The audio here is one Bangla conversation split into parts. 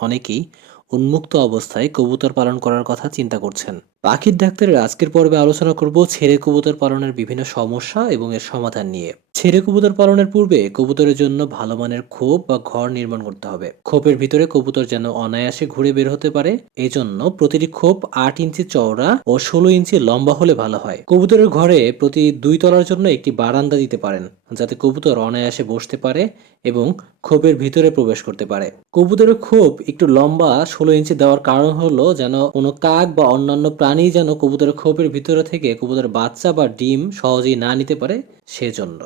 অনেকেই উন্মুক্ত অবস্থায় কবুতর পালন করার কথা চিন্তা করছেন। পাখির ডাক্তারের আজকের পর্বে আলোচনা করব ছেড়ে কবুতর পালনের বিভিন্ন সমস্যা এবং এর সমাধান নিয়ে। ছেড়ে কবুতর পালনের পূর্বে কবুতরের জন্য ভালো মানের খোপ বা ঘর নির্মাণ করতে হবে। খোপের ভিতরে কবুতর যেন অনায়াসে ঘুরে বের হতে পারে। এজন্য প্রতিটি খোপ আট ইঞ্চি চওড়া ও ষোলো ইঞ্চি লম্বা হলে ভালো হয়। কবুতরের ঘরে প্রতি দুই তলার জন্য একটি বারান্দা দিতে পারেন, যাতে কবুতর অনায়াসে বসতে পারে এবং ক্ষোভের ভিতরে প্রবেশ করতে পারে। কবুতরের ক্ষোভ একটু লম্বা ষোলো ইঞ্চি দেওয়ার কারণ হলো যেন কোনো কাক বা অন্যান্য প্রাণী যেন কবুতরের ক্ষোভের ভিতরে থেকে কবুতরের বাচ্চা বা ডিম সহজেই না নিতে পারে সেজন্য।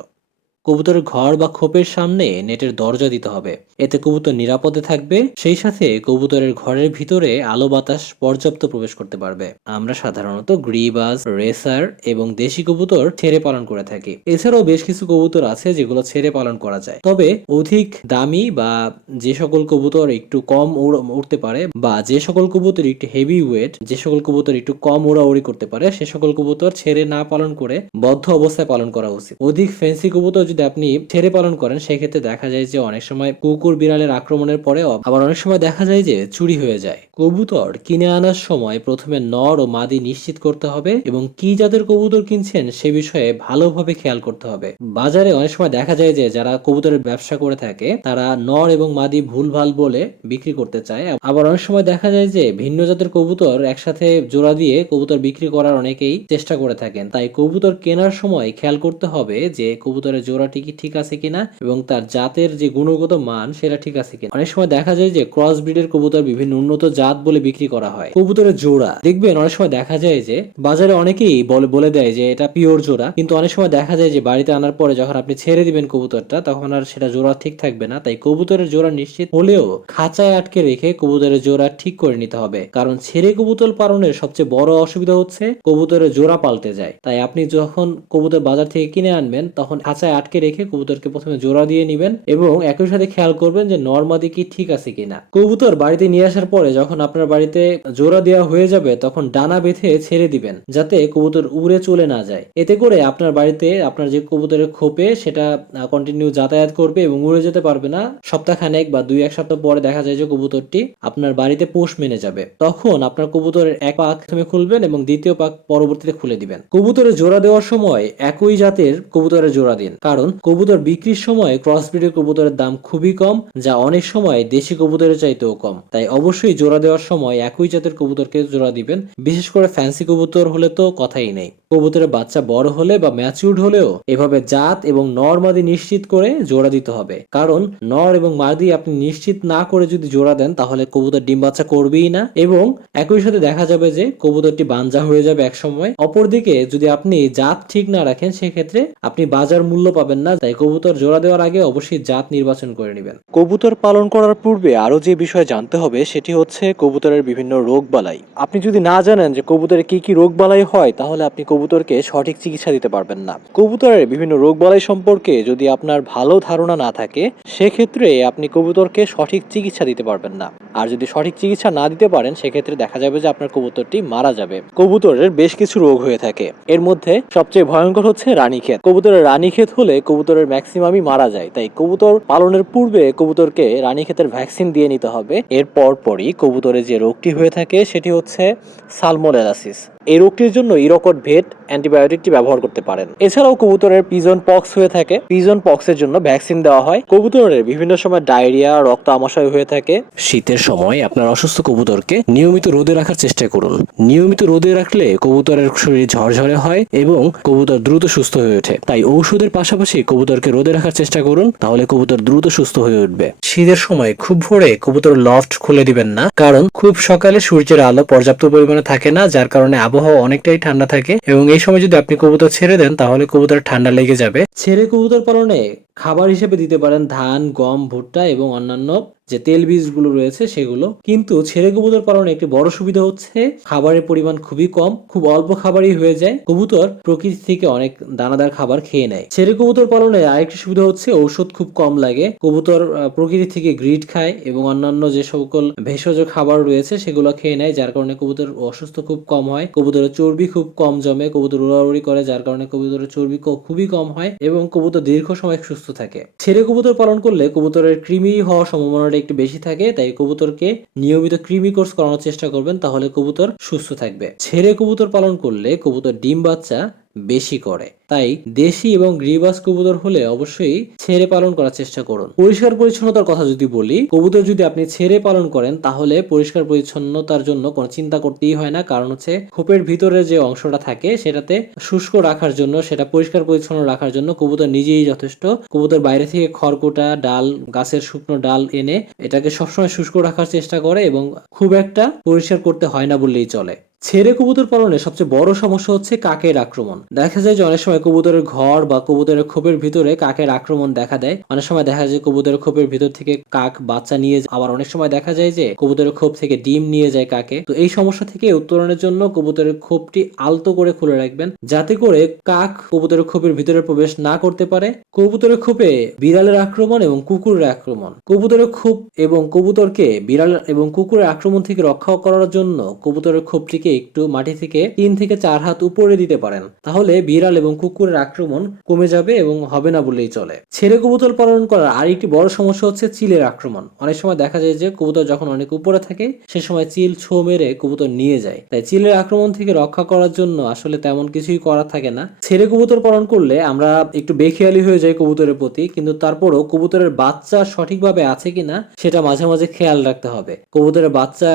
কবুতরের ঘর বা খোপের সামনে নেটের দরজা দিতে হবে। এতে কবুতর নিরাপদে থাকবে, সেই সাথে কবুতরের ঘরের ভিতরে আলো বাতাস পর্যাপ্ত প্রবেশ করতে পারবে। আমরা সাধারণত গ্রিবাস রেসার এবং দেশি কবুতর ছেড়ে পালন করে থাকি। এছাড়াও বেশ কিছু কবুতর আছে যেগুলো ছেড়ে পালন করা যায়। তবে অধিক দামি বা যে সকল কবুতর একটু কম উড়- উড়তে পারে বা যে সকল কবুতর একটু হেভি ওয়েট যে সকল কবুতর একটু কম উড়াউড়ি করতে পারে, সে সকল কবুতর ছেড়ে না পালন করে বদ্ধ অবস্থায় পালন করা উচিত। অধিক ফ্যান্সি কবুতর যদি আপনি ছেড়ে পালন করেন, সেক্ষেত্রে দেখা যায় যে অনেক সময় কুকুর বিড়ালের আক্রমণের পরে আবার অনেক সময় দেখা যায় যে চুরি হয়ে যায়। কবুতর কিনে আনার সময় প্রথমে নর ও মাদি নিশ্চিত করতে হবে এবং কি জাতের কবুতর কিনছেন সে বিষয়ে ভালোভাবে খেয়াল করতে হবে। বাজারে অনেক সময় দেখা যায় যে যারা কবুতরের ব্যবসা করে থাকে, তারা নর এবং মাদি ভুলভাল বলে বিক্রি করতে চায়। আবার অনেক সময় দেখা যায় যে ভিন্ন জাতের কবুতর একসাথে জোড়া দিয়ে কবুতর বিক্রি করার অনেকেই চেষ্টা করে থাকেন। তাই কবুতর কেনার সময় খেয়াল করতে হবে যে কবুতরের জোড়াটি কি ঠিক আছে কিনা এবং তার জাতের যে গুণগত মান সেটা ঠিক আছে কিনা। অনেক সময় দেখা যায় যে ক্রস ব্রিডের কবুতর বিভিন্ন উন্নত জাত বলে বিক্রি করা হয়। কবুতরের জোড়া। দেখবেন অনেক সময় দেখা যায় যে বাজারে অনেকেই বলে বলে দেয় যে এটা পিওর জোড়া, কিন্তু অনেক সময় দেখা যায় যে বাড়িতে আনার পরে যখন আপনি ছেড়ে দিবেন কবুতরটা, তখন আর সেটা জোড়া ঠিক থাকবে না। তাই কবুতরের জোড়া নিশ্চিত হলেও খাঁচায় আটকে রেখে কবুতরের জোড়া ঠিক করে নিতে হবে। কারণ ছেড়ে কবুতর পালনের সবচেয়ে বড় অসুবিধা হচ্ছে কবুতরের জোড়া পাল্টে যায়। তাই আপনি যখন কবুতর বাজার থেকে কিনে আনবেন, তখন খাঁচায় আটকে রেখে কবুতরকে প্রথমে জোড়া দিয়ে নিবেন এবং একই সাথে খেয়াল করবেন যে নর্মাদি কি ঠিক আছে কিনা। কবুতর বাড়িতে নিয়ে আসার পরে যখন আপনার বাড়িতে জোড়া দেওয়া হয়ে যাবে, তখন ডানা বেঁধে ছেড়ে দিবেন যাতে কবুতর উড়ে চলে না যায়। এতে করে আপনার বাড়িতে আপনার যে কবুতরের খোপে সেটা কন্টিনিউ যাতায়াত করবে এবং উড়ে যেতে পারবে না। সপ্তাহখানেক বা দুই এক সপ্তাহ পরে দেখা যায় যে কবুতরটি আপনার বাড়িতে পোষ মেনে যাবে। তখন আপনার কবুতরের এক পাক প্রথমে খুলবেন এবং দ্বিতীয় পাক পরবর্তীতে খুলে দিবেন। কবুতরের জোড়া দেওয়ার সময় একই জাতের কবুতরের জোড়া দিন। কারণ কবুতর বিক্রির সময় ক্রসব্রিডের কবুতরের দাম খুবই কম, যা অনেক সময় দেশি কবুতরের চাইতেও কম। তাই অবশ্যই জোড়া দেওয়ার সময় একই জাতের কবুতরকে জোড়া দিবেন। বিশেষ করে ফ্যান্সি কবুতর হলে তো কথাই নেই। কবুতরের বাচ্চা বড় হলে বা ম্যাচিউরড হলেও এভাবে জাত এবং নর মাদি নিশ্চিত করে জোড়া দিতে হবে। কারণ নর এবং মাদি আপনি নিশ্চিত না করে যদি জোড়া দেন, তাহলে কবুতর ডিম বাচ্চা করবেই না। এবং একই সাথে দেখা যাবে যে কবুতরটি বানজা হয়ে যাবে এক সময় অপরদিকে যদি আপনি জাত ঠিক না রাখেন, সেক্ষেত্রে আপনি বাজার মূল্য পাবেন না। তাই কবুতর জোড়া দেওয়ার আগে অবশ্যই জাত নির্বাচন করে নেবেন। কবুতর পালন করার পূর্বে আরও যে বিষয় জানতে হবে, সেটি হচ্ছে কবুতরের বিভিন্ন রোগ বালাই। আপনি যদি না জানেন যে কবুতরের কি কি রোগ বালাই হয়, তাহলে আপনি কবুতরকে সঠিক চিকিৎসা দিতে পারবেন না। কবুতরের বিভিন্ন রোগ বালাই সম্পর্কে যদি আপনার ভালো ধারণা না থাকে, সেক্ষেত্রে আপনি কবুতরকে সঠিক চিকিৎসা দিতে পারবেন না। আর যদি সঠিক চিকিৎসা না দিতে পারেন, সেক্ষেত্রে দেখা যাবে যে আপনার কবুতরটি মারা যাবে। কবুতরের বেশ কিছু রোগ হয়ে থাকে। এর মধ্যে সবচেয়ে ভয়ঙ্কর হচ্ছে রানীক্ষেত। কবুতরের রানীক্ষেত হলে কবুতরের ম্যাক্সিমামই মারা যায়। তাই কবুতর পালনের পূর্বে কবুতরকে রানীক্ষেতের ভ্যাকসিন দিয়ে নিতে হবে। এর পরপরই কবুতরের যে রোগটি হয়ে থাকে, সেটি হচ্ছে সালমোনেলাসিস। এই রোগটির জন্য ইরকট ভেট অ্যান্টিবায়োটিকটি ব্যবহার করতে পারেন। এছাড়াও কবুতরের পিজন পক্স হয়ে থাকে। পিজন পক্সের জন্য ভ্যাকসিন দেওয়া হয়। কবুতরের বিভিন্ন সময় ডায়রিয়া রক্ত আমাশয় হয়ে থাকে। শীতের সময় আপনার অসুস্থ কবুতরকে নিয়মিত রোদে রাখার চেষ্টা করুন। নিয়মিত রোদে রাখলে কবুতরের শরীর ঝরঝরে হয় এবং কবুতর দ্রুত সুস্থ হয়ে ওঠে। তাই ঔষধের পাশাপাশি কবুতরকে রোদে রাখার চেষ্টা করুন তাহলে কবুতর দ্রুত সুস্থ হয়ে উঠবে। শীতের সময় খুব ভোরে কবুতর লফট খুলে দিবেন না কারণ খুব সকালে সূর্যের আলো পর্যাপ্ত পরিমাণে থাকে না যার কারণে আবহাওয়া অনেকটাই ঠান্ডা থাকে এবং এই সময় যদি আপনি কবুতর ছেড়ে দেন, তাহলে কবুতর ঠান্ডা লেগে যাবে। ছেড়ে কবুতর পালনে খাবার হিসেবে দিতে পারেন ধান, গম, ভুট্টা এবং অন্যান্য যে তেল বীজগুলো রয়েছে সেগুলো। কিন্তু ছেড়ে কবুতর পালনে একটি বড় সুবিধা হচ্ছে, খাবারের পরিমাণ খুবই কম, খুব অল্প খাবারই হয়ে যায়। কবুতর প্রকৃতি থেকে অনেক দানাদার খাবার খেয়ে নেয়। ছেড়ে কবুতর পালনে আরেকটি সুবিধা হচ্ছে, ঔষধ খুব কম লাগে। কবুতর প্রকৃতি থেকে গ্রিড খায় এবং অন্যান্য যে সকল ভেষজ খাবার রয়েছে সেগুলো খেয়ে নেয়, যার কারণে কবুতর অসুস্থ খুব কম হয়। কবুতরের চর্বি খুব কম জমে, কবুতর উড়াউড়ি করে, যার কারণে কবুতরের চর্বি খুবই কম হয় এবং কবুতর দীর্ঘ সময় সুস্থ থাকে। ছেড়ে কবুতর পালন করলে কবুতরের কৃমি হওয়ার সম্ভাবনাটি সংখ্যাটা একটু বেশি থাকে, তাই কবুতরকে নিয়মিত কৃমি কোর্স করানোর চেষ্টা করবেন, তাহলে কবুতর সুস্থ থাকবে। ছেড়ে কবুতর পালন করলে কবুতর ডিম বাচ্চা বেশি করে। তাই দেশি এবং গ্রিবাস কবুতর হলে অবশ্যই ছেড়ে পালন করার চেষ্টা করুন। পরিষ্কার পরিচ্ছন্নতার কথা যদি বলি, কবুতর যদি আপনি ছেড়ে পালন করেন, তাহলে পরিষ্কার পরিচ্ছন্নতার জন্য কোনো চিন্তা করতেই হয় না। কারণ হচ্ছে, খোপের ভিতরে যে অংশটা থাকে, সেটাতে শুষ্ক রাখার জন্য, সেটা পরিষ্কার পরিচ্ছন্ন রাখার জন্য কবুতর নিজেই যথেষ্ট। কবুতর বাইরে থেকে খড়কুটা, ডাল, গাছের শুকনো ডাল এনে, এটাকে সবসময় শুষ্ক রাখার চেষ্টা করে এবং খুব একটা পরিষ্কার করতে হয় না বললেই চলে। ছেড়ে কবুতর পালনে সবচেয়ে বড় সমস্যা হচ্ছে কাকের আক্রমণ। দেখা যায় যে অনেক সময় কবুতরের ঘর বা কবুতরের খোপের ভিতরে কাকের আক্রমণ দেখা দেয়। অনেক সময় দেখা যায় কবুতরের খোপের ভিতর থেকে কাক বাচ্চা নিয়ে। আবার অনেক সময় দেখা যায় যে কবুতরের খোপ থেকে ডিম নিয়ে যায় কাকে। তো এই সমস্যা থেকে উত্তরণের জন্য কবুতরের খোপটি আলতো করে খুলে রাখবেন। যাতে করে কাক কবুতরের খোপের ভিতরে প্রবেশ না করতে পারে। কবুতরের খোপে বিড়ালের আক্রমণ এবং কুকুরের আক্রমণ। কবুতরের খোপ এবং কবুতরকে বিড়াল এবং কুকুরের আক্রমণ থেকে রক্ষা করার জন্য কবুতরের খোপটিকে একটু মাটি থেকে তিন থেকে চার হাত উপরে দিতে পারেন। তাহলে বিড়াল এবং কুকুরের আক্রমণ কমে যাবে এবং হবে না বললেই চলে। ছেড়ে কবুতর পালন করার আরেকটি বড় সমস্যা হচ্ছে চিলের আক্রমণ। অনেক সময় দেখা যায় যে কবুতর যখন অনেক উপরে থাকে, সে সময় চিল ছো মেরে কবুতর নিয়ে যায়। তাই চিলের আক্রমণ থেকে রক্ষা করার জন্য আসলে তেমন কিছুই করা থাকে না। ছেড়ে কবুতর পালন করলে আমরা একটু বেখেয়ালি হয়ে যাই কবুতরের প্রতি, কিন্তু তারপরও কবুতরের বাচ্চা সঠিকভাবে আছে কিনা, সেটা মাঝে মাঝে খেয়াল রাখতে হবে। কবুতরের বাচ্চা,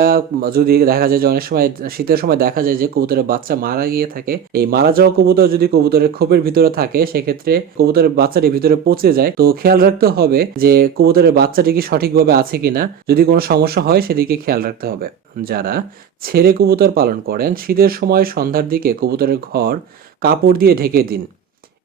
যদি দেখা যায় যে অনেক সময় শীতের সময় দেখা যায় যে কবুতরের বাচ্চা মারা গিয়ে থাকে। এই মারা যাওয়া কবুতর যদি কবুতরের খোপের ভিতরে থাকে, সেক্ষেত্রে কবুতরের বাচ্চাটি ভিতরে পচে যায়। তো খেয়াল রাখতে হবে যে কবুতরের বাচ্চাটি কি সঠিকভাবে আছে কিনা। যদি কোনো সমস্যা হয়, সেদিকে খেয়াল রাখতে হবে। যারা ছেড়ে কবুতর পালন করেন, শীতের সময় সন্ধ্যার দিকে কবুতরের ঘর কাপড় দিয়ে ঢেকে দিন।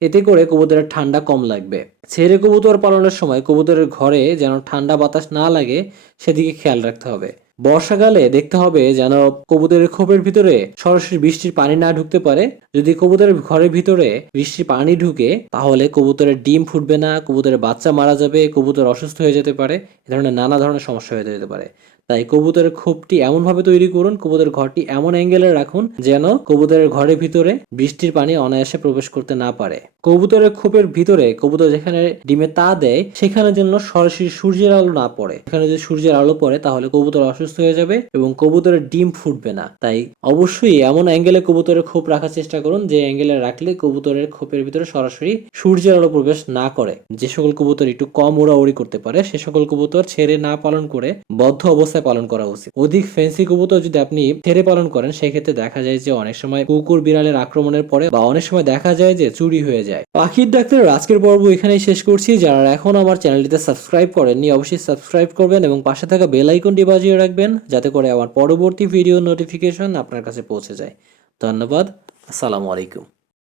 এতে করে কবুতরের ঠান্ডা কম লাগবে। ছেড়ে কবুতর পালনের সময় কবুতরের ঘরে যেন ঠান্ডা বাতাস না লাগে, সেদিকে খেয়াল রাখতে হবে। বর্ষাকালে দেখতে হবে যেন কবুতরের খোপের ভিতরে সরাসরি বৃষ্টির পানি না ঢুকতে পারে। যদি কবুতরের ঘরের ভিতরে বৃষ্টির পানি ঢুকে, তাহলে কবুতরের ডিম ফুটবে না, কবুতরের বাচ্চা মারা যাবে, কবুতর অসুস্থ হয়ে যেতে পারে। এ ধরনের নানা ধরনের সমস্যা হয়ে যেতে পারে। তাই কবুতরের খোপটি এমন ভাবে তৈরি করুন, কবুতরের ঘরটি এমন অ্যাঙ্গেলে রাখুন যেন কবুতরের ঘরের ভিতরে বৃষ্টির পানি অনায়াসে প্রবেশ করতে না পারে। কবুতরের খোপের ভিতরে কবুতর যেখানে ডিমে তা দেয়, সেখানে যেন সরাসরি সূর্যের আলো না পড়ে। এখানে যদি সূর্যের আলো পড়ে, তাহলে কবুতর অসুস্থ হয়ে যাবে এবং কবুতরের ডিম ফুটবে না। তাই অবশ্যই এমন অ্যাঙ্গেলে কবুতরের খোপ রাখার চেষ্টা করুন, যে অ্যাঙ্গেলে রাখলে কবুতরের খোপের ভিতরে সরাসরি সূর্যের আলো প্রবেশ না করে। যে সকল কবুতর একটু কম উড়াউড়ি করতে পারে, সে সকল কবুতর ছেড়ে না পালন করে বদ্ধ অবস্থায় পালন করা উচিত। অধিক ফেন্সি কবুতর যদি আপনি ছেড়ে পালন করেন, সেক্ষেত্রে দেখা যায় যে অনেক সময় কুকুর বিড়ালের আক্রমণের পরে বা অনেক সময় দেখা যায় যে চুরি হয়ে যায়। পাখির ডাক্তারের আজকের পর্ব এখানেই শেষ করছি। যারা এখন আমার চ্যানেলটিতে সাবস্ক্রাইব করেননি, অবশ্যই সাবস্ক্রাইব করবেন এবং পাশে থাকা বেল আইকনটি বাজিয়ে রাখবেন, যাতে করে আমার পরবর্তী ভিডিও নোটিফিকেশন আপনার কাছে পৌঁছে যায়। ধন্যবাদ, আসসালামু আলাইকুম।